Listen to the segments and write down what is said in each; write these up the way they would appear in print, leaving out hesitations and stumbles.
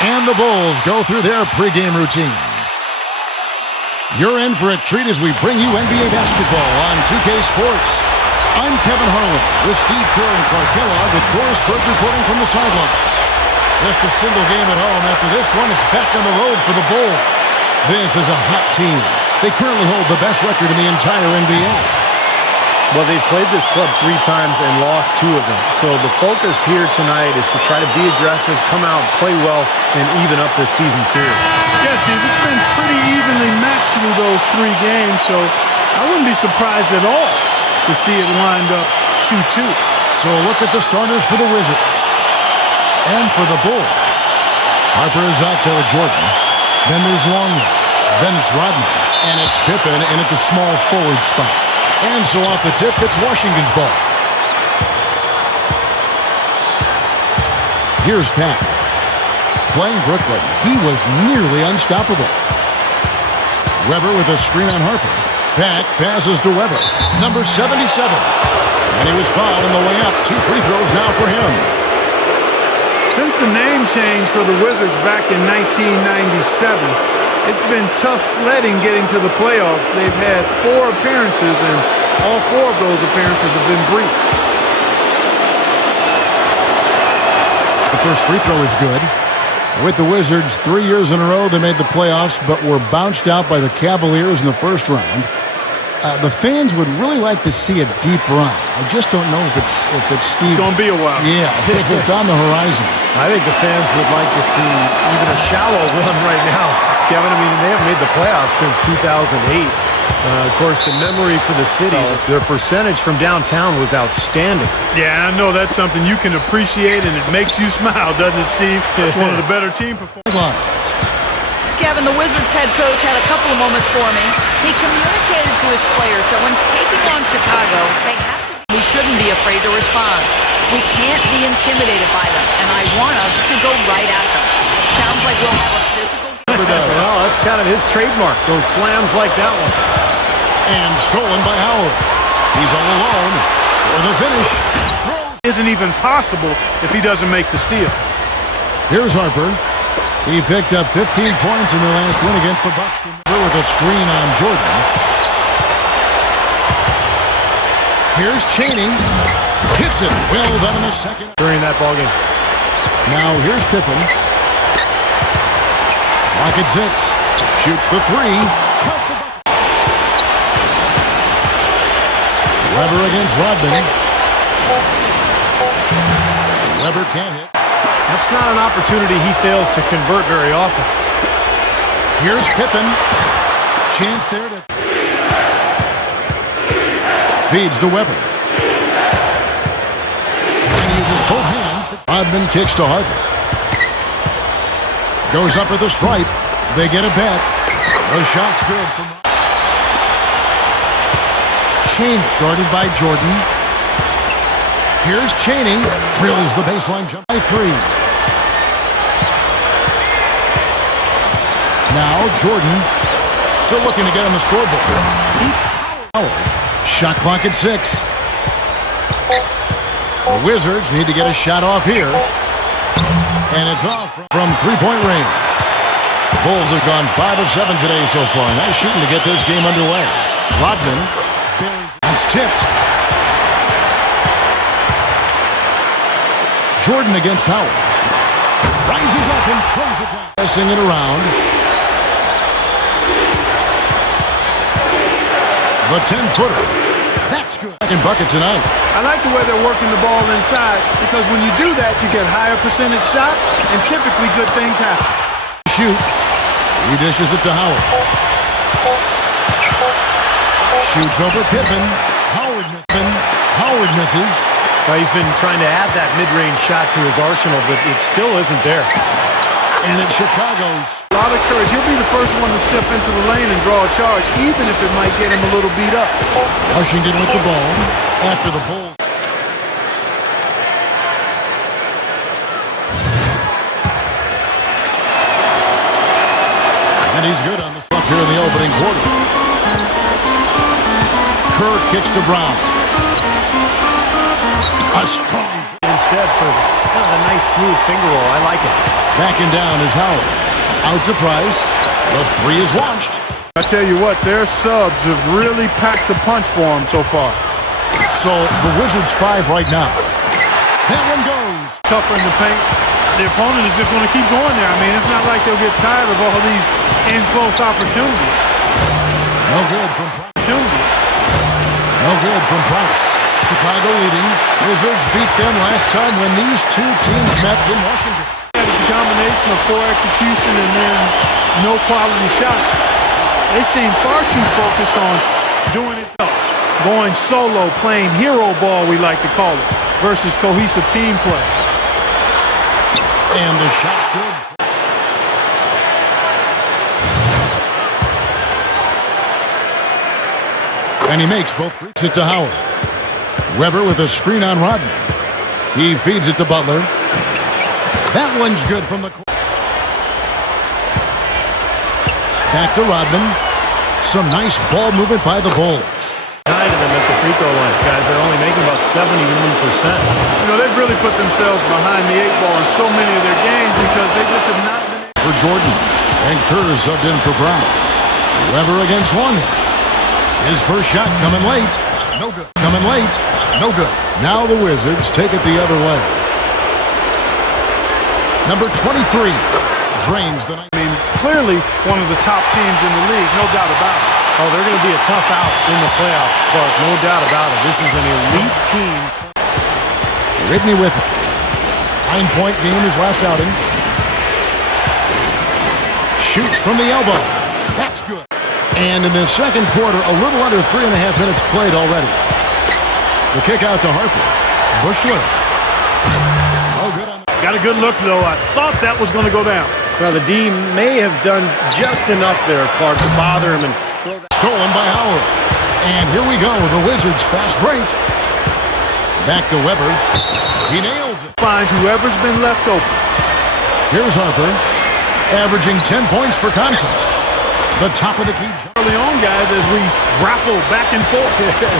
And the Bulls go through their pregame routine. You're in for a treat as we bring you NBA basketball on 2K Sports. I'm Kevin Harlan with Steve Kerr and Clark Kellogg with Boris Burke reporting from the sidelines. Just a single game at home. After this one, it's back on the road for the Bulls. This is a hot team. They currently hold the best record in the entire NBA. Well, they've played this club 3 times and lost 2 of them. So the focus here tonight is to try to be aggressive, come out, play well, and even up this season series. Yeah, Steve, it's been pretty evenly matched through those 3 games, so I wouldn't be surprised at all to see it wind up 2-2. So look at the starters for the Wizards. And for the Bulls. Harper is out there with Jordan. Then there's Longley. Then it's Rodman. And it's Pippen in at the small forward spot. And so off the tip, it's Washington's ball. Here's Pat. Playing Brooklyn, he was nearly unstoppable. Weber with a screen on Harper. Pat passes to Weber. Number 77. And he was fouled on the way up. 2 free throws now for him. Since the name change for the Wizards back in 1997, it's been tough sledding getting to the playoffs. They've had 4 appearances, and all 4 of those appearances have been brief. The first free throw is good. With the Wizards, 3 years in a row, they made the playoffs, but were bounced out by the Cavaliers in the first round. The fans would really like to see a deep run. I just don't know if it's Steve. It's going to be a while. Yeah, if it's on the horizon. I think the fans would like to see even a shallow run right now. Kevin, I mean, they haven't made the playoffs since 2008. Of course, the memory for the city, their percentage from downtown was outstanding. Yeah, and I know that's something you can appreciate, and it makes you smile, doesn't it, Steve? It's one of the better team performances. Kevin, the Wizards head coach had a couple of moments for me. He communicated to his players that when taking on Chicago, we shouldn't be afraid to respond. We can't be intimidated by them, and I want us to go right at them. Sounds like we'll have a physical... Well, that's kind of his trademark, those slams like that one. And stolen by Howard. He's all alone for the finish. Throws. Isn't even possible if he doesn't make the steal. Here's Harper. He picked up 15 points in their last win against the Bucks with a screen on Jordan. Here's Chaney. Hits it. Well done in the second. During that ballgame. Now here's Pippen. Lock at 6. Shoots the 3. Count the bucket. Weber against Rodman. Weber can't hit. That's not an opportunity he fails to convert very often. Here's Pippen. Chance there to... Feeds to Weber. And he uses both hands. Rodman kicks to Harper. Goes up at the stripe. They get it back. The shot's good from... Chaney guarded by Jordan. Here's Chaney. Drills the baseline jump by 3. Now Jordan still looking to get on the scoreboard. Shot clock at 6. The Wizards need to get a shot off here. And it's off from 3-point range. The Bulls have gone 5 of 7 today so far. Nice shooting to get this game underway. Rodman. It's tipped. Jordan against Howard. Rises up and throws it down. Pressing it around. The 10-footer. That's good. Second bucket tonight. I like the way they're working the ball inside, because when you do that, you get higher percentage shots, and typically good things happen. Shoot. He dishes it to Howard. Shoots over Pippen. Howard misses. Well, he's been trying to add that mid-range shot to his arsenal, but it still isn't there. And it's Chicago's. A lot of courage. He'll be the first one to step into the lane and draw a charge, even if it might get him a little beat up. Washington with the ball after the Bulls. And he's good on the spot here in the opening quarter. Kerr kicks to Brown. A strong instead for kind of a nice, smooth finger roll. I like it. Backing down is Howard. Out to Price. The three is launched. I tell you what, their subs have really packed the punch for them so far. So the Wizards 5 right now. That one goes. Tougher in the paint. The opponent is just going to keep going there. I mean, it's not like they'll get tired of all these in-close opportunities. No good from Price. No good from Price. Chicago leading. Wizards beat them last time when these two teams met in Washington. It's a combination of poor execution and then no quality shots. They seem far too focused on doing it themselves. Going solo, playing hero ball, we like to call it, versus cohesive team play. And the shot's good. And he makes both free. It to Howard. Weber with a screen on Rodman. He feeds it to Butler. That one's good from the court. Back to Rodman. Some nice ball movement by the Bulls. 9 of them at the free throw line. Guys, they're only making about 71%. You know, they've really put themselves behind the 8 ball in so many of their games because they just have not been for Jordan. And Kerr subbed in for Brown. Weber against one. His first shot coming late. No good. Coming late. No good. Now the Wizards take it the other way. Number 23 drains the night. I mean, clearly one of the top teams in the league, no doubt about it. Oh, they're going to be a tough out in the playoffs, Clark. No doubt about it. This is an elite team. Whitney with it. 9-point game his last outing. Shoots from the elbow. That's good. And in the second quarter, a little under 3.5 minutes played already. The kick out to Harper. Bushler. Oh, good on that. Got a good look, though. I thought that was going to go down. Well, the D may have done just enough there, Clark, to bother him and throw that. Stolen by Howard. And here we go, the Wizards' fast break. Back to Weber. He nails it. Find whoever's been left open. Here's Harper, averaging 10 points per contest. The top of the key. Early on, guys, as we grapple back and forth.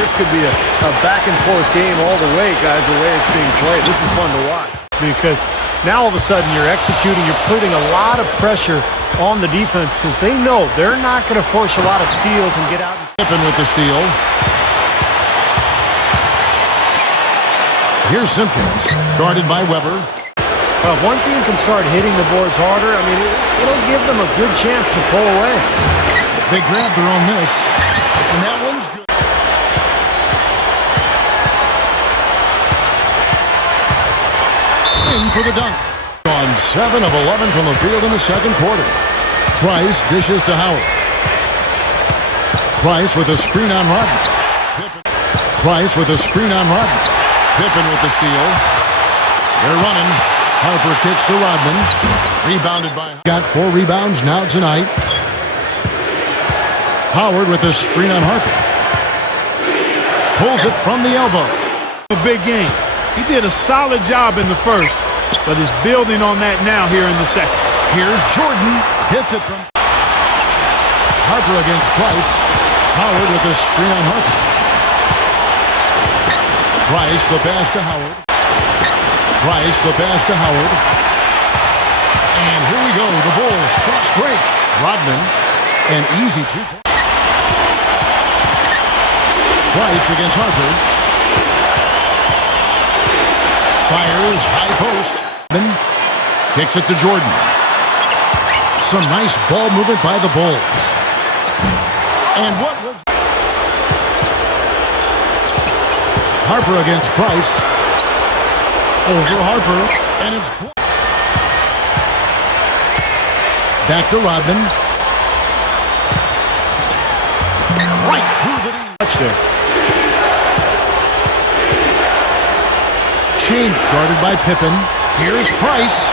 This could be a back-and-forth game all the way, guys, the way it's being played. This is fun to watch. Because now all of a sudden you're executing, you're putting a lot of pressure on the defense because they know they're not going to force a lot of steals and get out. Pippen with the steal. Here's Simpkins, guarded by Weber. Well, if one team can start hitting the boards harder, I mean, it'll give them a good chance to pull away. They grabbed their own miss, and that one's good. In for the dunk. On 7 of 11 from the field in the second quarter. Price dishes to Howard. Price with a screen on Rodman. Pippen. Price with a screen on Rodman. Pippen with the steal. They're running. Harper kicks to Rodman. Rebounded by. Got 4 rebounds now tonight. Howard with a screen on Harper. Pulls it from the elbow. A big game. He did a solid job in the first, but is building on that now here in the second. Here's Jordan. Hits it from Harper against Price. Howard with a screen on Harper. Price the pass to Howard. Price the pass to Howard. And here we go. The Bulls fast break. Rodman. An easy 2 point. Price against Harper. Fires high post. Kicks it to Jordan. Some nice ball movement by the Bulls. And what was Harper against Price. Over Harper. And it's back to Rodman. Right through the Touchdown. Chain guarded by Pippen. Here's Price.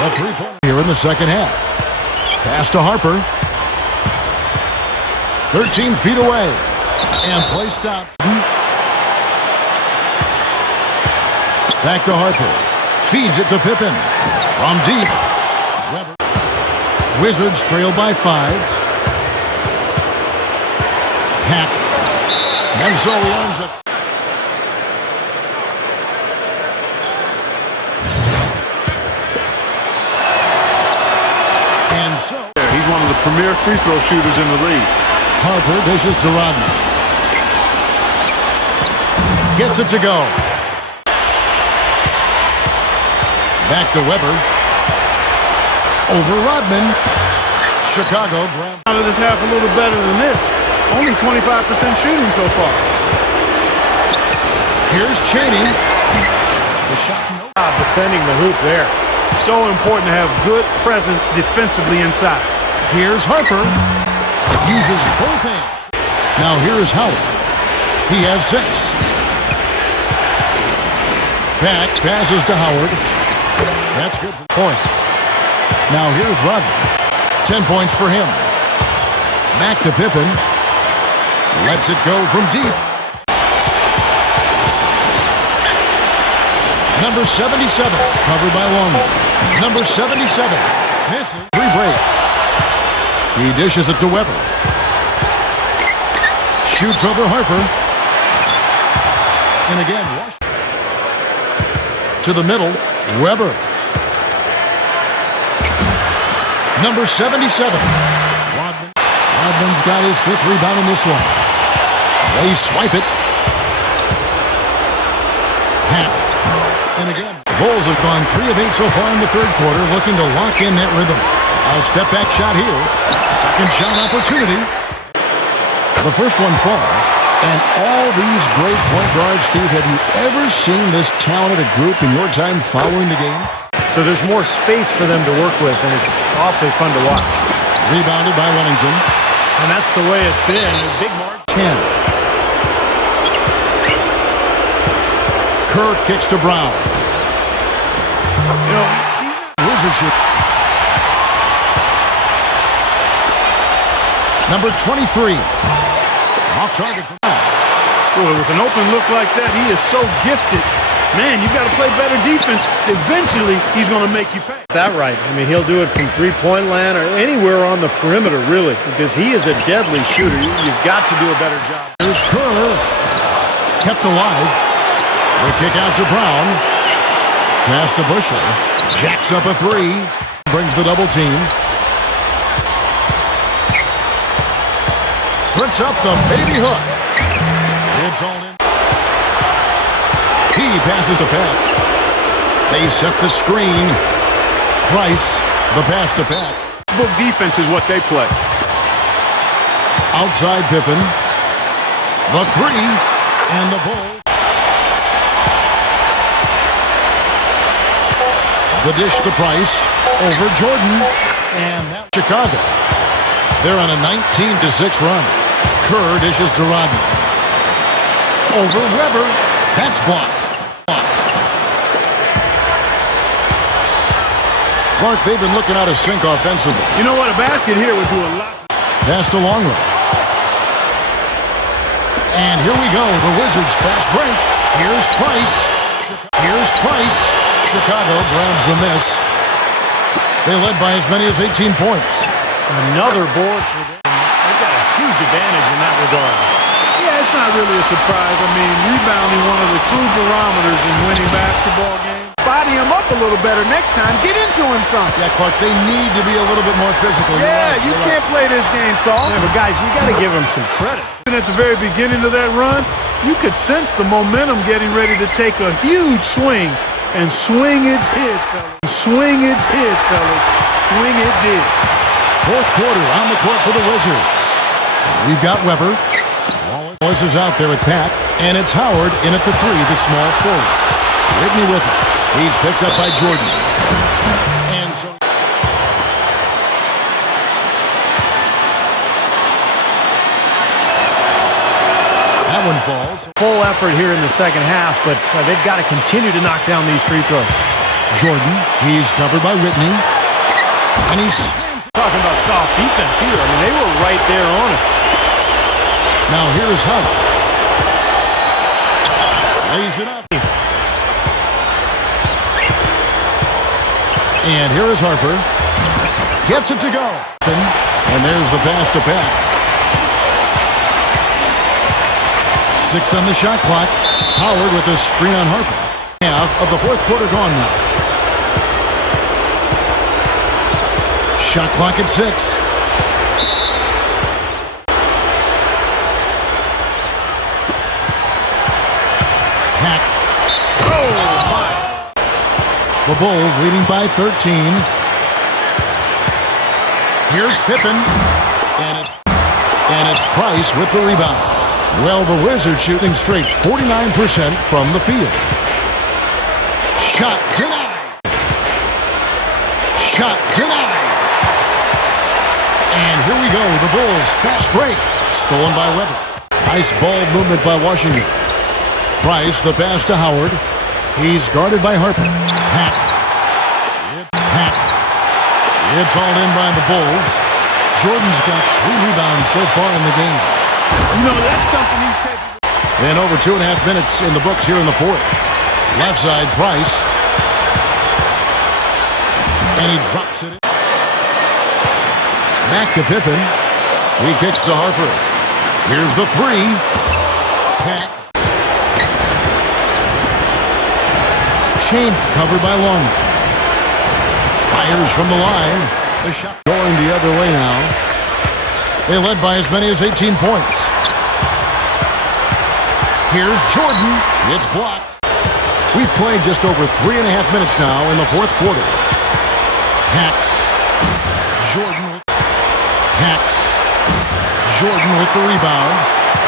A 3-point here in the second half. Pass to Harper. 13 feet away. And play stop. Back to Harper. Feeds it to Pippen. From deep. Weber. Wizards trail by 5. Hack. And so he ends it. the premier free throw shooters in the league. Harper dishes to Rodman. Gets it to go. Back to Weber. Over Rodman. Chicago grabs. Out of this half a little better than this. Only 25% shooting so far. Here's Chaney. The shot. Defending the hoop there. So important to have good presence defensively inside. Here's Harper. Uses both hands. Now here's Howard. He has 6. Back passes to Howard. That's good for points. Now here's Rodman. 10 points for him. Back to Pippen. Lets it go from deep. Number 77, covered by Longman. Number 77, misses. Free break. He dishes it to Weber. Shoots over Harper. And again, to the middle, Weber. Number 77, Rodman. Rodman's got his 5th rebound in this one. They swipe it. Hack. And again, the Bulls have gone 3 of 8 so far in the 3rd quarter, looking to lock in that rhythm. A step-back shot here. Second shot opportunity. The first one falls. And all these great point guards, Steve, have you ever seen this talented group in your time following the game? So there's more space for them to work with, and it's awfully fun to watch. Rebounded by Wellington. And that's the way it's been. A big margin. 10. Kerr kicks to Brown. You know, Wizards shoot. Number 23. Off target for that. boy, with an open look like that, he is so gifted. Man, you got to play better defense. Eventually, he's going to make you pay. That right. I mean, he'll do it from three-point land or anywhere on the perimeter, really, because he is a deadly shooter. You've got to do a better job. Here's Kerr. Kept alive. The kick out to Brown. Pass to Bushley. Jacks up a three. Brings the double team. Puts up the baby hook. It's all in. He passes to Pat. They set the screen. Price, the pass to Pat. Book defense is what they play. Outside Pippen. The three. And the Bulls. The dish to Price. Over Jordan. And that Chicago. They're on a 19-6 run. Kerr dishes to Rodman. Over Weber. That's blocked. Clark, they've been looking out of sync offensively. You know what? A basket here would do a lot. Pass to Longley. And here we go. The Wizards fast break. Here's Price. Chicago grabs the miss. They led by as many as 18 points. Another board for them. They've got a huge advantage in that regard. Yeah, it's not really a surprise. I mean, rebounding one of the true barometers in winning basketball games. Body him up a little better next time. Get into him some. Yeah, Clark, they need to be a little bit more physical. Yeah, you can't play this game, Saul. Yeah, but guys, you got to give him some credit. At the very beginning of that run, you could sense the momentum getting ready to take a huge swing. And swing it did, fellas. Swing it did, fellas. Swing it did. Fourth quarter on the court for the Wizards. We've got Weber. Wallace is out there at Pat. And it's Howard in at the three, the small forward. Whitney with him. He's picked up by Jordan. And so... that one falls. Full effort here in the second half, but they've got to continue to knock down these free throws. Jordan, he's covered by Whitney. And he's... talking about soft defense here. I mean, they were right there on it. now here's Howard. Lays it up. And here is Harper. Gets it to go. And there's the pass to Pat. 6 on the shot clock. Howard with a screen on Harper. Half of the fourth quarter gone now. Shot clock at 6. The Bulls leading by 13. Here's Pippen, and it's Price with the rebound. Well, the Wizards shooting straight 49% from the field. Shot denied. Shot denied. And here we go, the Bulls fast break. Stolen by Weber. Nice ball movement by Washington. Price, the pass to Howard. He's guarded by Harper. It's hauled in by the Bulls. Jordan's got 3 rebounds so far in the game. You know, that's something he's capable. And over 2.5 minutes in the books here in the fourth. Left side, Price. And he drops it in. Back to Pippen. He kicks to Harper. Here's the 3. Pat. Chain covered by Long. Fires from the line. The shot going the other way now. They led by as many as 18 points. Here's Jordan. It's blocked. We've played just over 3.5 minutes now in the fourth quarter. Jordan with the rebound.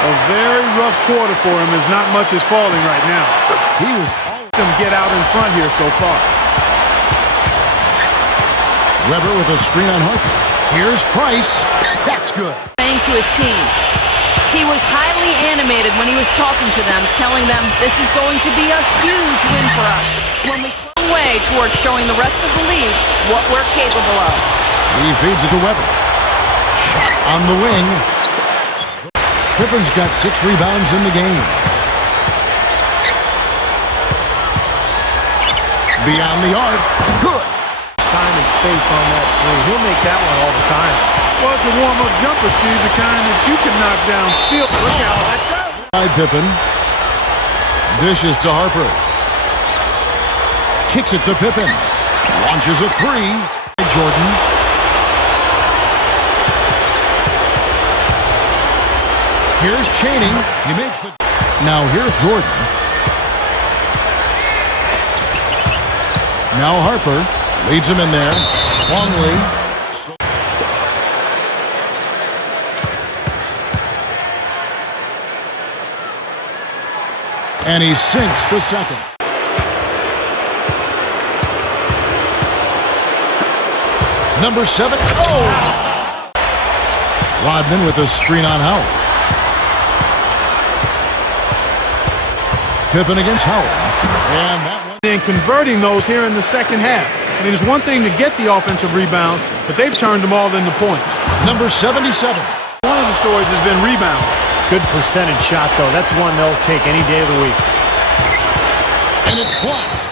A very rough quarter for him as not much is falling right now. He was all them get out in front here so far. Weber with a screen on Harper. Here's Price. That's good. Saying to his team, he was highly animated when he was talking to them, telling them this is going to be a huge win for us when we come away towards showing the rest of the league what we're capable of. He feeds it to Weber. Shot on the wing. Pippen's got 6 rebounds in the game. Beyond the arc. Good. Time and space on that three. He'll make that one all the time. Well, it's a warm-up jumper, Steve, the kind that you can knock down still. Look out. That's out. Pippen. Dishes to Harper. Kicks it to Pippen. Launches a 3. Jordan. Here's Channing. He makes the... Now here's Jordan. Now Harper. Leads him in there. Longley. And he sinks the second. Number 7. Oh! Rodman with a screen on Howard. Pippen against Howard. And that one. And converting those here in the second half. I mean, it's one thing to get the offensive rebound, but they've turned them all into points. Number 77. One of the stories has been rebound. Good percentage shot, though. That's one they'll take any day of the week. And it's blocked.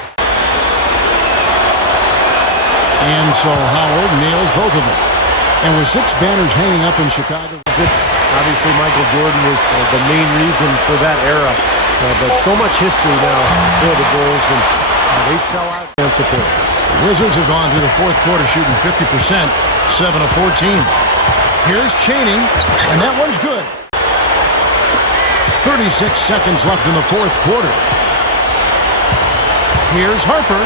And so Howard nails both of them. And with 6 banners hanging up in Chicago. Obviously, Michael Jordan was the main reason for that era. But so much history now for the Bulls, and they sell out and support. The Wizards have gone through the fourth quarter shooting 50%, 7 of 14. Here's Channing, and that one's good. 36 seconds left in the fourth quarter. Here's Harper.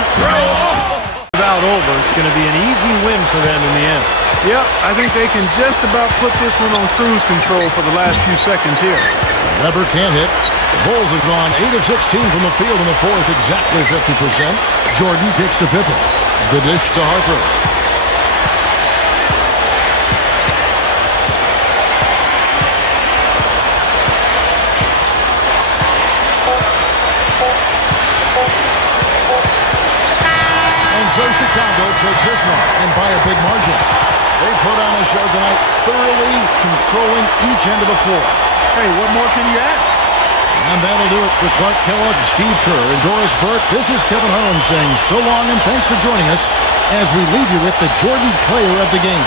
About over. It's going to be an easy win for them in the end. Yep, I think they can just about put this one on cruise control for the last few seconds here. Weber can't hit. The Bulls have gone 8 of 16 from the field in the fourth, exactly 50%. Jordan kicks to Pippen. The dish to Harper. And so Chicago takes this one, and by a big margin. They put on a show tonight, thoroughly controlling each end of the floor. Hey, what more can you ask? And that'll do it for Clark Kellogg, Steve Kerr, and Doris Burke. This is Kevin Harlan saying so long and thanks for joining us as we leave you with the Jordan player of the game.